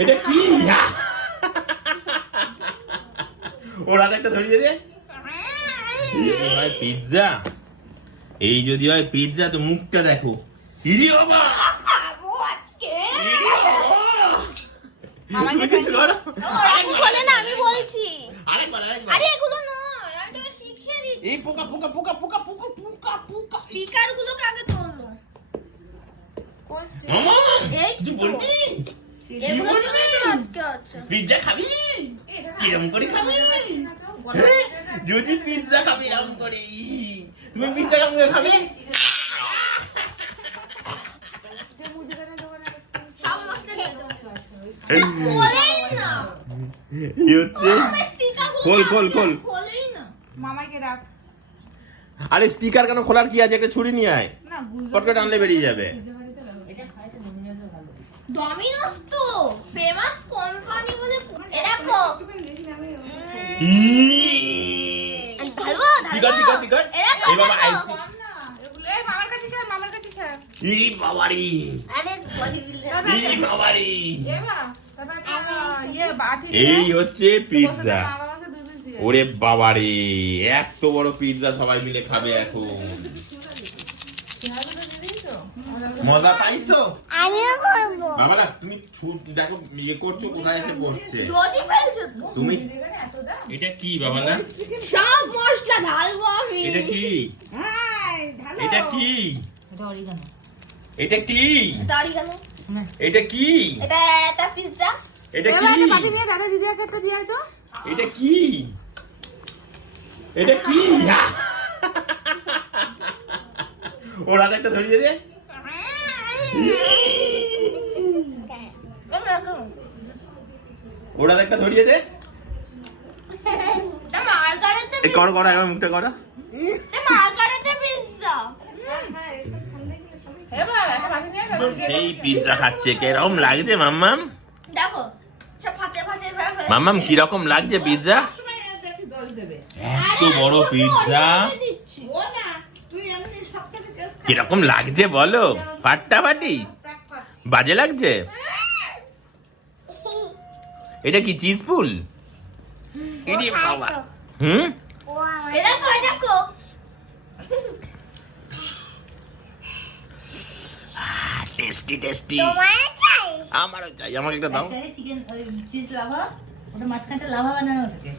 এটা কি? ওর হাতে একটা ধরিয়ে দে। পিৎজা, এই যদি হয় পিৎজা তো মুখটা দেখো। ইরি বাবা, আমাকে কিছু করো। বলে না, আমি বলছি। আরেকবার। আরে এগুলো নয়, আমি তোকে শিখিয়ে দিচ্ছি। এই পোকা পোকা পোকা পোকা পোকা পোকা পোকা। স্টিকার গুলো কাকে তোলো? মামা, এই তুই বলবি? এগুলো তুমি আটকে আছে। পিৎজা খাবি? কিরম করে খাবি? যদি পিৎজা খাবি এরকম করে, তুমি পিৎজা কেমন করে খাবে? খোলেই না। এই হচ্ছে খোল। খোলেই না। মামাকে ডাক। আরে স্টিকার কেন খোলার কি আছে? একটা ছুরি নিয়ে আয়, না পটকে টানলে বেরিয়ে যাবে। ডমিনোস তো ফেমাস কোম্পানি বলে। এ দেখো, ঢালবো। টিকার। এই বাবা আইসক্রিম। মামার কাছে ছাড়, মামার কাছে ছাড়। ইরি বাবারি, আরে বডি বিল্ডার। ইরি বাবারি। বাটি এই হচ্ছে পিৎজা। ওরে বাবারে, এত বড় পিৎজা সবাই মিলে খাবে এখন। মজা পাইছো? আমিও করবো। বাবারা তুমি দেখো ইয়ে করছো, কোথায় এসে পড়ছে। যদি ফেলছো তুমি এটা কি বাবারা? সব মশলা ঢালবো আমি। এটা কি? হ্যাঁ ঢালো। এটা কি? এটা কি? দাঁড়ি গেল। এটা কি? এটা পিৎজা। এটা কি? বাটি নিয়ে দাদা দিদিকে একটা দিয়ে তো। এটা কি? এটা কি? ওর হাতে একটা ধরিয়ে দে। ওর হাতে একটা ধরিয়ে দে। মার্গারেতে এই করো একবার মুখটা করো। মার্গারেতে পিৎজা। এবার একটা বাটি নিয়ে সেই পিৎজা খাচ্ছে, কিরকম লাগছে মাম্মাম? দেখো সব ফাটে মাম্মাম কিরকম লাগছে পিৎজা? এত বড় পিৎজা কিরকম লাগছে বলো? ফাটাফাটি বাজে লাগছে। এটা কি চিজ ফুল? এরে বাবা। দেখো টেস্টি। আমারও চাই, আমাকে একটা দাও। চিকেন চিজ লাভা, ওটা মাঝখানটা লাভা বানানো থাকে।